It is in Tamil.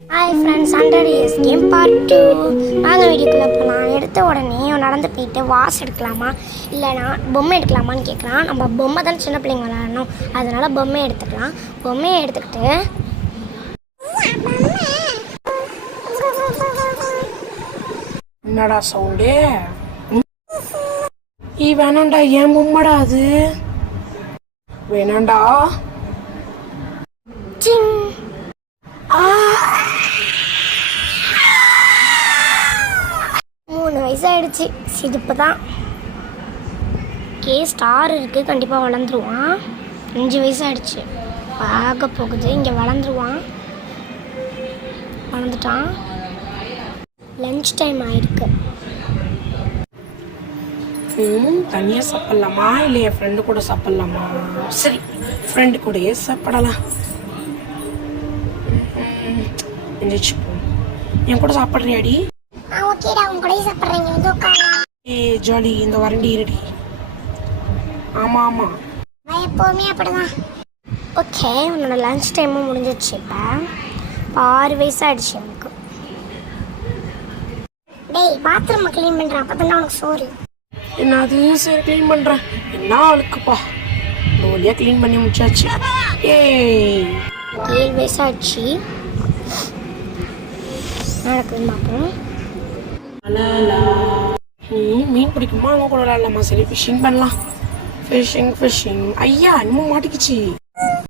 Hi friends, 100 years game part 2 வாங்க வீடியோக்குள்ளே போகலாம். எடுத்த உடனே நடந்து போயிட்டு வாஸ் எடுக்கலாமா இல்லைனா பொம்மை எடுக்கலாமான்னு கேட்கலாம். நம்ம பொம்மை தான் சின்ன பிள்ளைங்க விளாடணும், அதனால் பொம்மையை எடுத்துக்கலாம். பொம்மையை எடுத்துக்கிட்டு என்னடா சவுண்டு? வேணாண்டா, ஏன் பொம்மடா அது வேணாண்டா. சிங் 3 வயசு ஆயிடுச்சு. சிரிப்பு தான். ஸ்டார் இருக்குது, கண்டிப்பாக வளர்ந்துருவான். 5 வயசு ஆயிடுச்சு, பார்க்க போகுது. இங்கே வளர்ந்துருவான். வளர்ந்துட்டான். லஞ்ச் டைம் ஆயிருக்கு. தனியாக சாப்பிட்லாமா இல்லை என் ஃப்ரெண்டு கூட சாப்பிட்லாமா? சரி, ஃப்ரெண்டு கூடயே சாப்பிடலாம். எந்திரிச்சு போ. என் கூட சாப்பிட்றியாடி? ஓகேடா, உங்க கூடயே சாப்பிட்றீங்க, வந்து உட்காரலாம். ஜாலி, இந்த வரண்டி இருடி. ஆமாம் ஆமாம், நான் எப்போவுமே அப்படிதான். ஓகே, உன்னோட லஞ்ச் டைமும் முடிஞ்சிடுச்சு. இப்போ 6 வயசு ஆயிடுச்சு எனக்கு. டேய், பாத்ரூம் க்ளீன் பண்ணுறேன், அப்போ தானே உனக்கு சோறு. என்னது? சரி, க்ளீன் பண்ணுறேன். என்ன அழுக்குப்பா, டோலியாக க்ளீன் பண்ணி முடிச்சாச்சு. 7 வயசு ஆயிடுச்சு. நடக்குது பார்ப்போம். மீன் பிடிக்குமா? அவங்க கூட விளாட்லாமா? சரி, ஃபிஷ்ஷிங் பண்ணலாம். ஃபிஷ்ஷிங். ஐயா, இன்னும் மாட்டிக்கிச்சு.